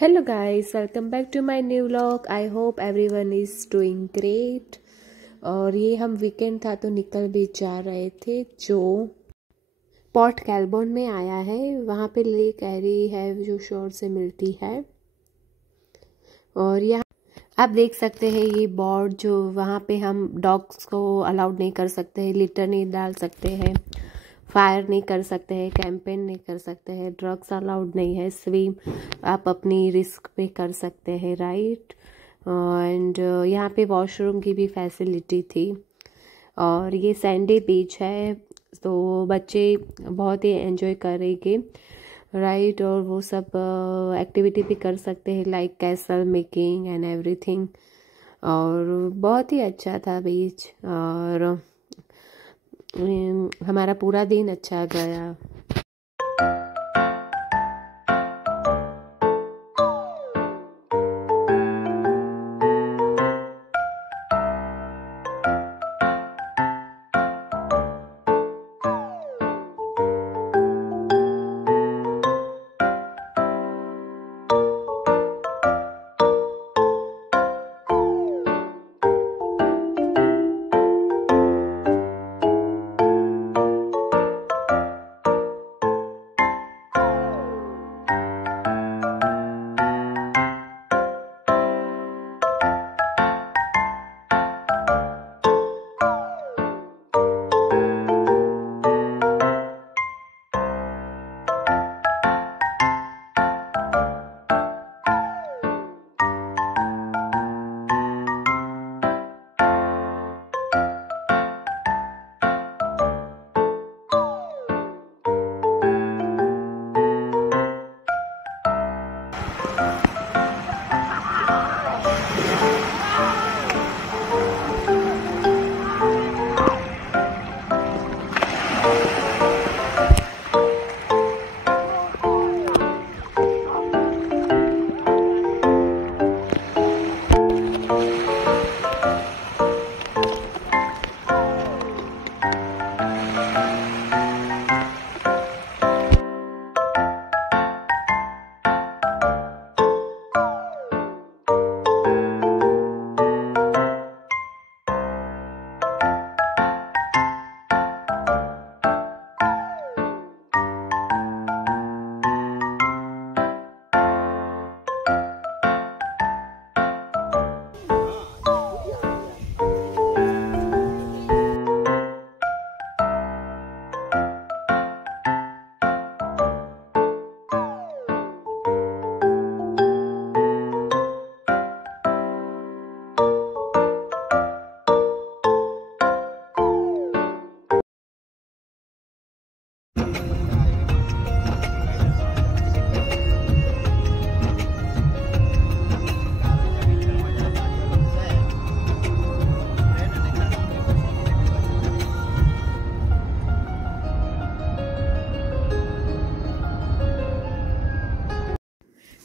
Hello guys, welcome back to my new vlog. I hope everyone is doing great. और ये हम weekend था तो निकल भी जा रहे थे जो पोर्ट कैलबोर्न में आया है। वहाँ पे लेक एरी है जो शोर से मिलती है। और यहाँ आप देख सकते हैं ये बोर्ड जो वहाँ पे हम डॉग्स को अलाउड नहीं कर सकते हैं, लिटर नहीं डाल सकते हैं, फायर नहीं कर सकते हैं, कैंपेन नहीं कर सकते हैं, ड्रग्स अलाउड नहीं है, स्विम आप अपनी रिस्क पे कर सकते हैं, राइट। एंड यहाँ पे वॉशरूम की भी फैसिलिटी थी। और ये सैंडी बीच है तो बच्चे बहुत ही एंजॉय करेंगे, राइट। और वो सब एक्टिविटी भी कर सकते हैं like castle making and everything. और बहुत ही अच्छा था बीच और हमारा पूरा दिन अच्छा गया।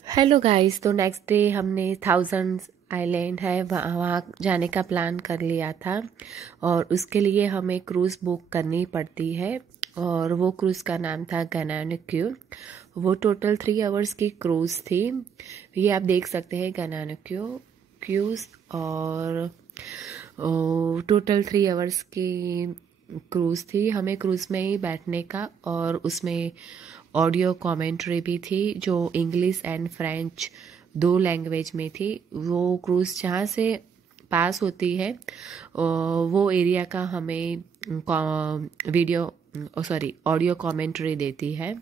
हेलो गाइस, तो नेक्स्ट डे हमने थाउजेंड्स आइलैंड है वहाँ जाने का प्लान कर लिया था। और उसके लिए हमें क्रूज़ बुक करनी पड़ती है और वो क्रूज़ का नाम था गनानुक्यू। वो टोटल 3 आवर्स की क्रूज़ थी। ये आप देख सकते हैं गनानुक्यू क्रूज़। और टोटल 3 आवर्स की क्रूज़ थी। हमें क्रूज़ में ही बैठने का और उसमें ऑडियो कमेंट्री भी थी जो इंग्लिश एंड फ्रेंच 2 लैंग्वेज में थी। वो क्रूज़ जहाँ से पास होती है वो एरिया का हमें ऑडियो कमेंट्री देती है।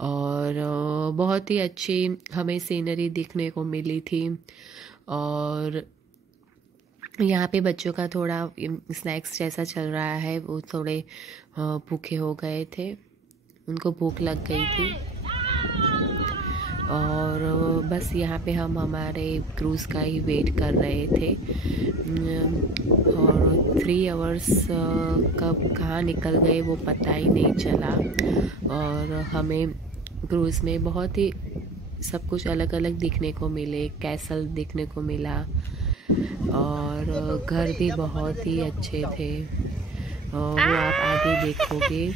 और बहुत ही अच्छी हमें सीनरी दिखने को मिली थी। और यहाँ पे बच्चों का थोड़ा स्नैक्स जैसा चल रहा है, वो थोड़े भूखे हो गए थे, उनको भूख लग गई थी। और बस यहाँ पे हम हमारे क्रूज़ का ही वेट कर रहे थे। और 3 आवर्स कब कहाँ निकल गए वो पता ही नहीं चला। और हमें क्रूज़ में बहुत ही सब कुछ अलग अलग दिखने को मिले, कैसल दिखने को मिला और घर भी बहुत ही अच्छे थे। वो आप आगे देखोगे।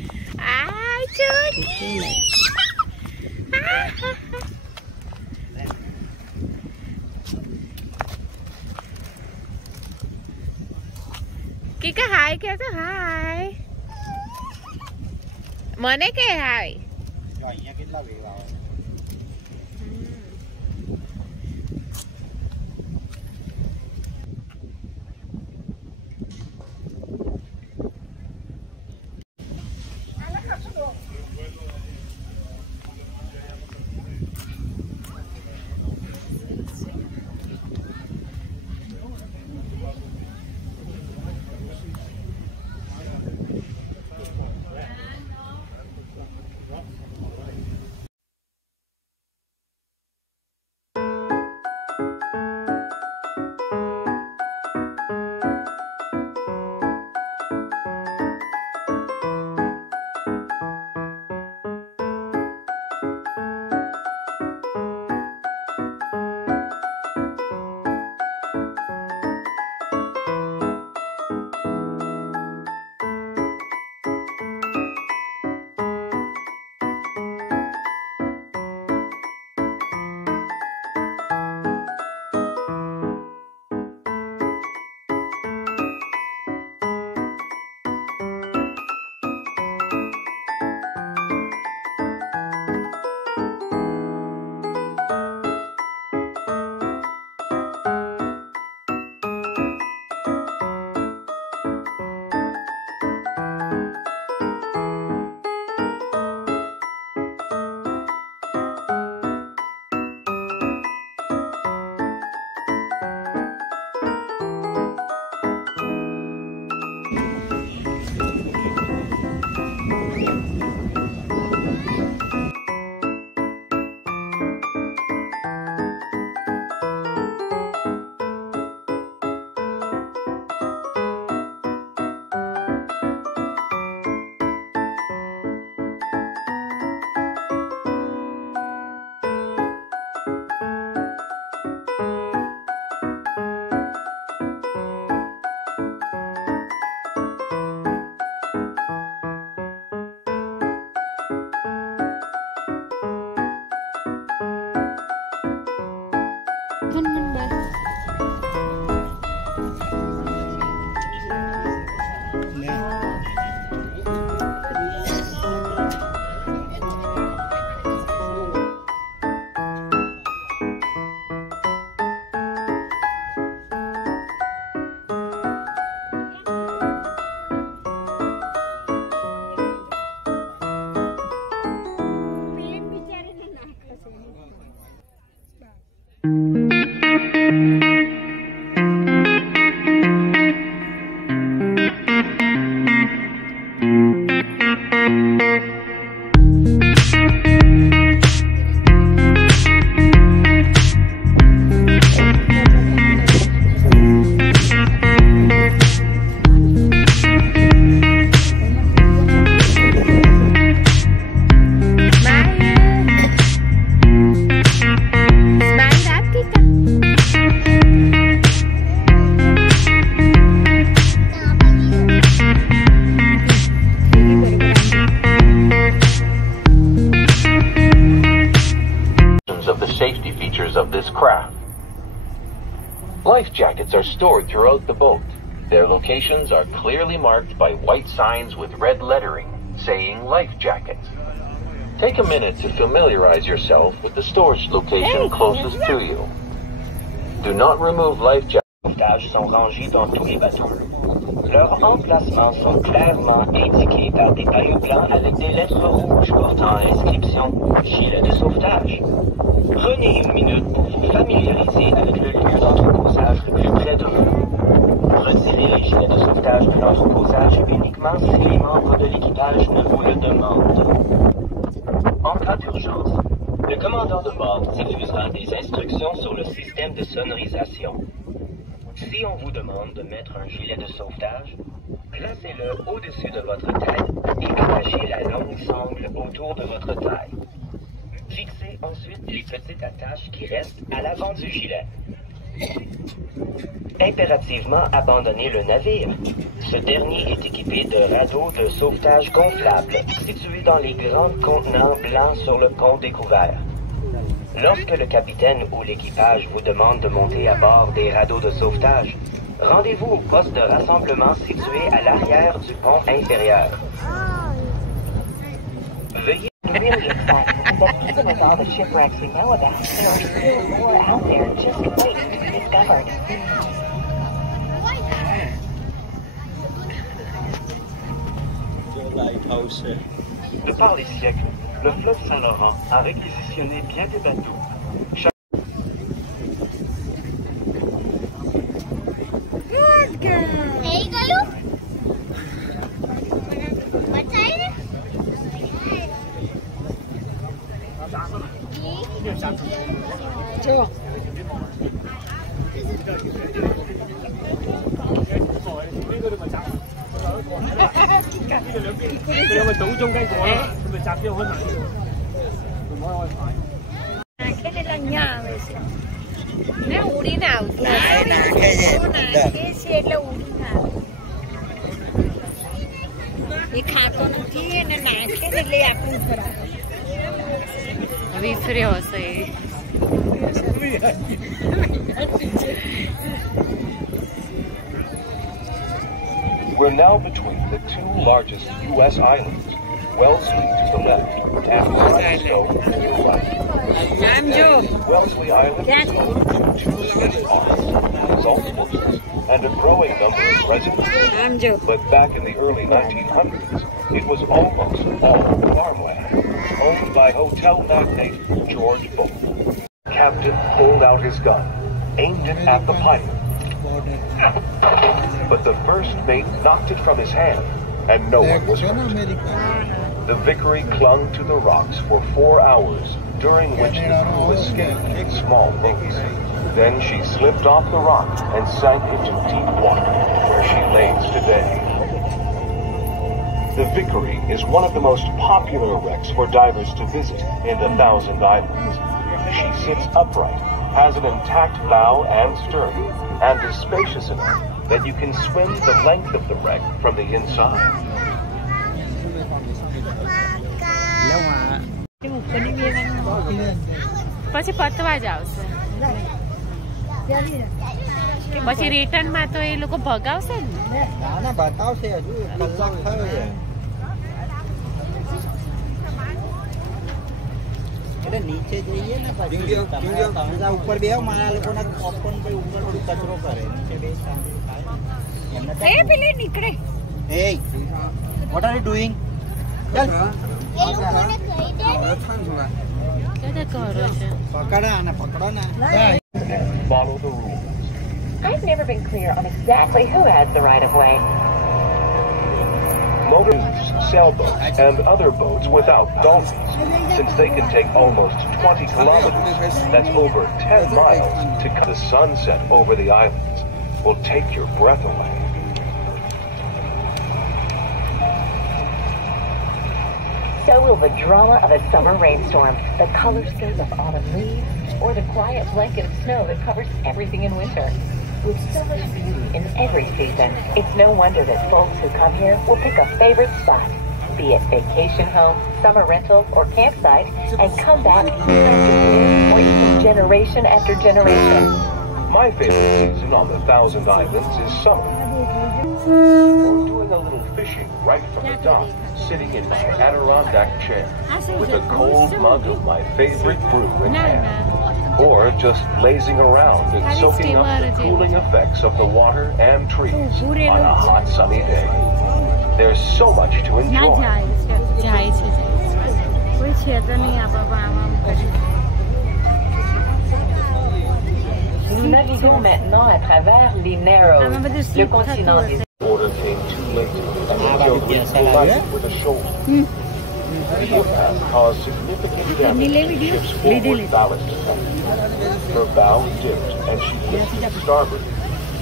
Kika hai kêu sao hai. Mana ke hai? Rồi nha cái lá vị vào. Of this craft. Life jackets are stored throughout the boat. Their locations are clearly marked by white signs with red lettering saying life jacket. Take a minute to familiarize yourself with the storage location closest to you. Do not remove life jackets. Les sauvetages sont rangés dans tous les bateaux. Leurs emplacements sont clairement indiqués par des panneaux blancs avec des lettres rouges portant l'inscription « Gilet de sauvetage ». Prenez une minute pour vous familiariser avec le lieu d'entreposage le plus près de vous. Retirez les gilets de sauvetage de l'entreposage uniquement si les membres de l'équipage ne vous le demandent. En cas d'urgence, le commandant de bord diffusera des instructions sur le système de sonorisation. Si on vous demande de mettre un gilet de sauvetage, placez-le au-dessus de votre tête et attachez la longue sangle autour de votre taille. Fixez ensuite les petites attaches qui restent à l'avant du gilet. Impérativement abandonnez le navire. Ce dernier est équipé de radeaux de sauvetage gonflables situés dans les grands contenants blancs sur le pont découvert. Lorsque le capitaine ou l'équipage vous demande de monter à bord des radeaux de sauvetage, Rendez-vous au poste de rassemblement situé à l'arrière du pont inférieur. Veuillez that even with all the shipwrecks we know about, there are still more out there just waiting to be discovered. De par les siècles, le fleuve Saint-Laurent a réquisitionné bien des bateaux. अभी free हो सही We're now between the two largest U.S. islands, Wellesley to the left and Limestone to the right. Wellesley Island is home to two fish ponds, salt courses, and a growing number of residents. But back in the early 1900s, it was almost all farmland, owned by hotel magnate George Bull. The captain pulled out his gun, aimed it at the pilot. But the first mate knocked it from his hand, and no one was hurt. The Vickery clung to the rocks for 4 hours, during which the crew escaped in small boats. Then she slipped off the rock and sank into deep water, where she lays today. The Vickery is one of the most popular wrecks for divers to visit in the Thousand Islands. She sits upright, has an intact bow and stern, and is spacious enough that you can swim the length of the wreck from the inside. પછી પતવા જ આવશે પછી return માં તો એ લોકો ભગાવશે ને ના બતાવશે હજુ કલાક થયો છે એટલે નીચે જઈએ ને પછી તમે ઉપર બેહો મારા લોકોના ઓપન પર ઉપર થોડું કચરો કરે નીચે બે શાંતિ થાય એ પેલી નીકળે એ what are you doing ચાલ એ લોકોને કહી દે કેતે કરો છે પકડો ના Follow the rules. I've never been clear on exactly who has the right of way. Motorboats, sailboats, and other boats without dolphins, since they can take almost 20 kilometers, that's over 10 miles, to cut the sunset over the islands, will take your breath away. So will the drama of a summer rainstorm, the color scheme of autumn leaves, or the quiet blanket of snow that covers everything in winter. With so much beauty in every season, it's no wonder that folks who come here will pick a favorite spot, be it vacation home, summer rental, or campsite, and come back year after year, or even generation after generation. My favorite season on the Thousand Islands is summer. Or doing a little fishing right from the dock, sitting in my Adirondack chair, with a cold mug of my favorite brew in hand. Or just lazing around and soaking up the cooling effects of the water and trees on a hot sunny day. There's so much to enjoy. Nous naviguons maintenant à travers les Narrows, le continent des... Order came too late, and the children collided with a shoulder. The impact caused significant damage to the ship's forward ballast tank. Her bow dipped, and she lifted to starboard.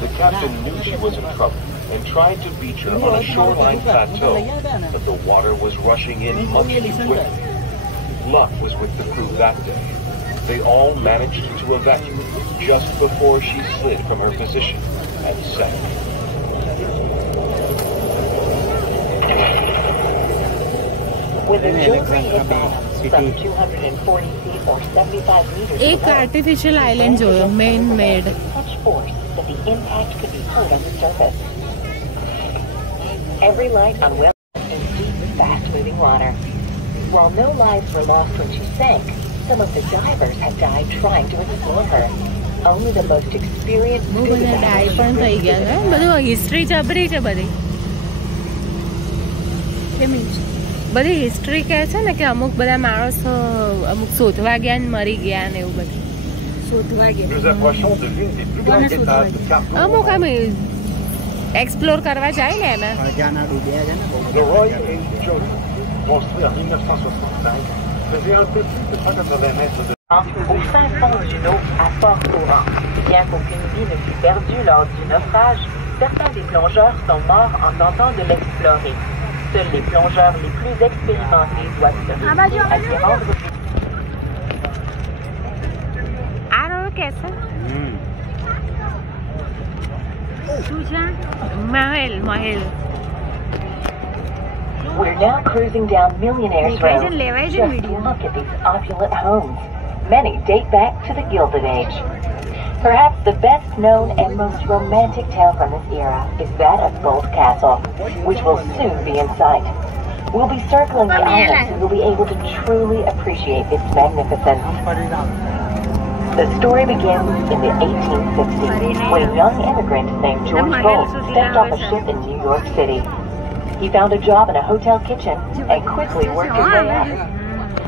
The captain knew she was in trouble and tried to beach her on a shoreline plateau, but the water was rushing in much too quickly. Luck was with the crew that day. They all managed to evacuate just before she slid from her position and sank. With a jolting advance from 240 feet or 75 meters, एक artificial island जो है man made such force that the impact could be heard on the surface. Every light on Whale in deep, fast-moving water. While no lives were lost when she sank, some of the divers had died trying to explore her. Only the most experienced scuba divers history બધી history કહે છે ને કે અમુક બધા માણસો અમુક શોધવા ગયા ને મરી ગયા ને એવું બધું શોધવા ગયા અમુક આમ એક્સપ્લોર કરવા જાય ને એમાં Au fin fond du Nord, à Port-au-Vent. Bien qu'aucune vie ne fût perdue lors du naufrage, certains des plongeurs sont morts en tentant de l'explorer. Seuls les plongeurs les plus expérimentés doivent se réussir à s'y rendre. We're now cruising down Millionaire's Road. Just look at these opulent homes. Many date back to the Gilded Age. Perhaps the best known and most romantic tale from this era is that of Bolt Castle, which will soon be in sight. We'll be circling the island so you'll be able to truly appreciate its magnificence. The story begins in the 1860s when a young immigrant named George Bolt stepped off a ship in New York City. He found a job in a hotel kitchen and quickly worked his way up.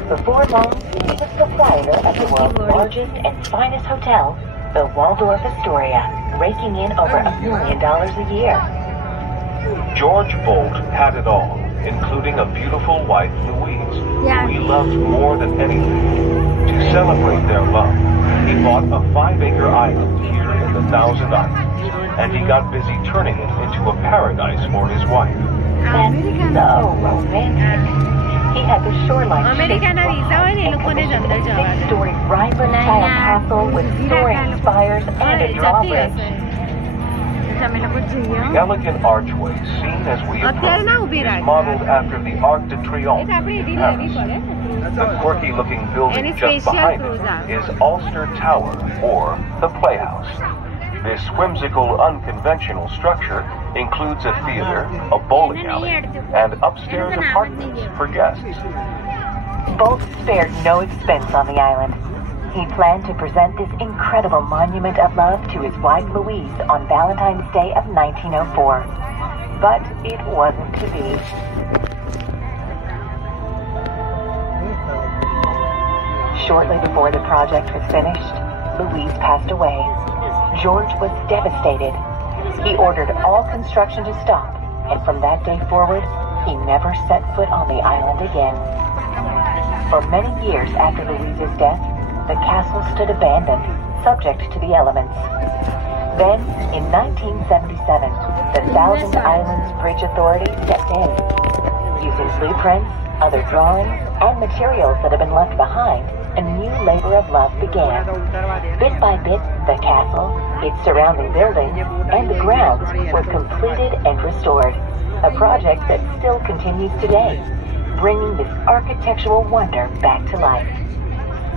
Before long, he was proprietor of the world's largest and finest hotel, the Waldorf Astoria, raking in over $1 million a year. George Bolt had it all, including a beautiful wife, Louise, who he loved more than anything. To celebrate their love, he bought a 5-acre island here in the Thousand Islands, and he got busy turning it into a paradise for his wife. That's so romantic. He had the shoreline shaped and a 6-story Rhinelander-style castle with soaring spires and a drawbridge. The elegant archway seen as we approach is modeled after the Arc de Triomphe in Paris. The quirky-looking building just behind it is Ulster Tower, or the Playhouse. This whimsical, unconventional structure includes a theater, a bowling alley, and upstairs apartments for guests. Bolt spared no expense on the island. He planned to present this incredible monument of love to his wife Louise on Valentine's Day of 1904. But it wasn't to be. Shortly before the project was finished, Louise passed away. George was devastated. He ordered all construction to stop, and from that day forward, he never set foot on the island again. For many years after Louise's death, the castle stood abandoned, subject to the elements. Then, in 1977, the Thousand Islands Bridge Authority stepped in. Using blueprints, other drawings, and materials that had been left behind, a new labor of love began. Bit by bit, the castle, its surrounding buildings, and the grounds were completed and restored. A project that still continues today, bringing this architectural wonder back to life.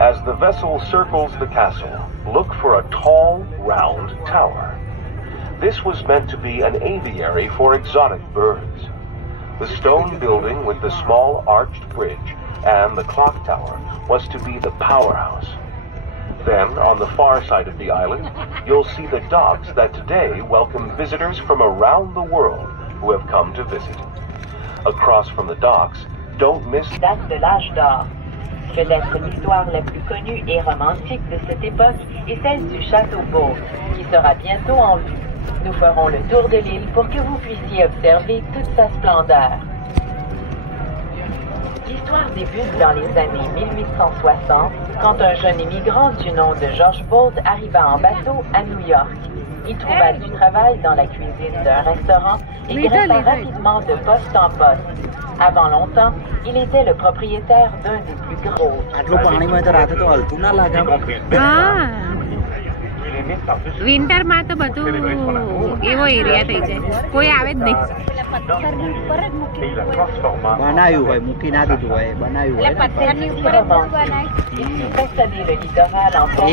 As the vessel circles the castle, look for a tall, round tower. This was meant to be an aviary for exotic birds. The stone building with the small arched bridge and the clock tower was to be the powerhouse. Then, on the far side of the island, you'll see the docks that today welcome visitors from around the world who have come to visit. Across from the docks, don't miss... Date de l'âge d'or. Peut-être l'histoire la plus connue et romantique de cette époque est celle du château Bolt, qui sera bientôt en vue. Nous ferons le tour de l'île pour que vous puissiez observer toute sa splendeur. L'histoire débute dans les années 1860, quand un jeune immigrant du nom de George Bolt arriva en bateau à New York. Il trouva du travail dans la cuisine d'un restaurant et grimpa rapidement de poste en poste. Avant longtemps, il était le propriétaire d'un des plus gros. Il est winter માં તો બધું એવો area થઈ જાય, કોઈ આવે જ નહીં. બનાવ્યું હોય, મૂકી ના દીધું હોય, બનાવ્યું હોય.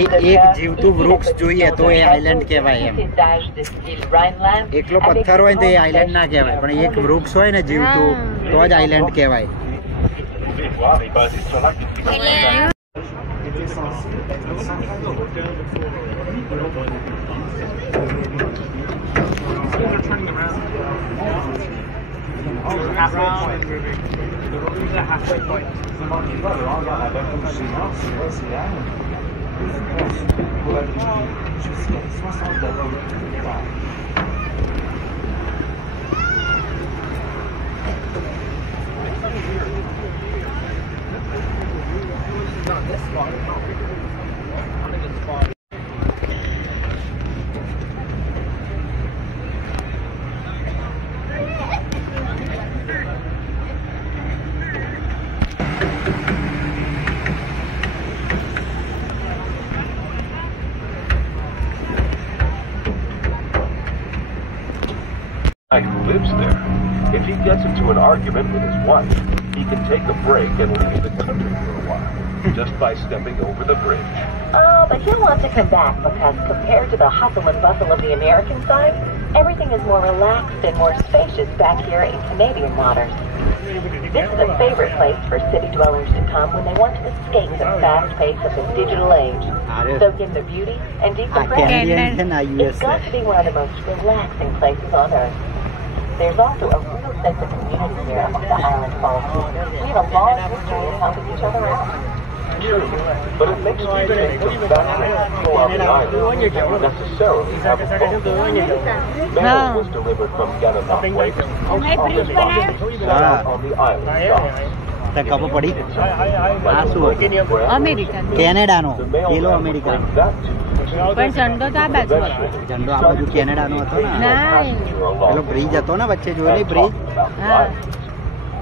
એક જીવતું વૃક્ષ જોઈએ તો એ આઈલેન્ડ કહેવાય એમ. એકલો પથ્થર હોય તો એ આઈલેન્ડ ના કહેવાય, પણ એક વૃક્ષ હોય ને જીવતું તો જ આઈલેન્ડ કહેવાય. Who lives there? If he gets into an argument with his wife, he can take a break and leave the country for a while, just by stepping over the bridge. Oh, but he'll want to come back because compared to the hustle and bustle of the American side, everything is more relaxed and more spacious back here in Canadian waters. This is a favorite place for city dwellers to come when they want to escape the fast pace of the digital age, soak in the beauty, and decompress. It's got to be one of the most relaxing places on earth. There's also a real sense of community here on the island falls. We have a long history of helping each other out. True, but it makes me think the factory people on the island don't necessarily have a phone. Mail was delivered from Canada Place to post office boxes set out on the island docks. ખબર પડી? આ શું? American કેનેડાનો પેલો American પણ ઝંડો તો આ બાજુ હતો. ઝંડો આ બાજુ કેનેડાનો હતો ને. પેલો બ્રિજ હતો ને વચ્ચે, જોયેલી bridge.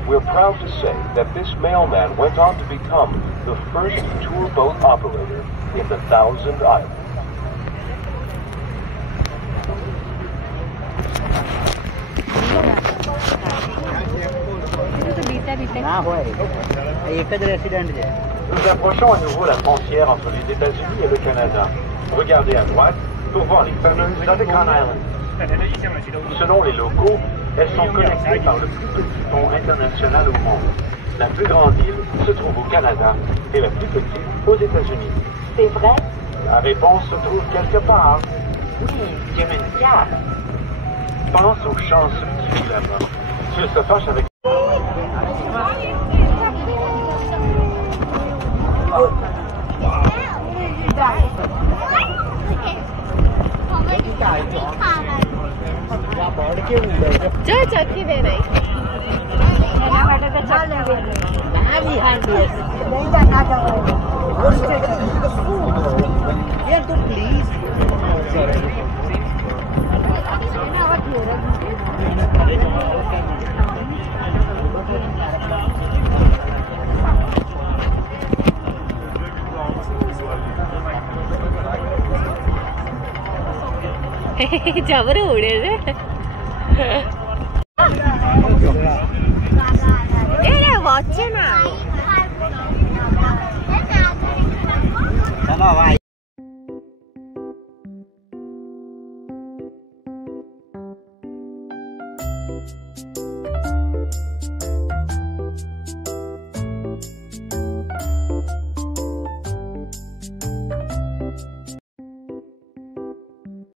We're proud to say that this mailman went on to become the first tour boat operator in the Thousand Islands. ના હોય, એક જ રેસિડેન્ટ છે. Nous approchons à nouveau la frontière entre les États-Unis et le Canada. Regardez à droite pour voir les fameuses Rubicon Islands. Selon les locaux, elles sont connectées par le plus petit pont international au monde. La plus grande île se trouve au Canada et la plus petite aux États-Unis. C'est vrai? La réponse se trouve quelque part. Oui, sur une carte. Pense aux chanceux qui vivent là-bas. S'ils se fâchent avec જો ચક્કી દે રહી એના માટે તો ચક્કી દે યાર તું please જબરું ઉડે છે. એ વચ્ચે ના ચલો ભાઈ.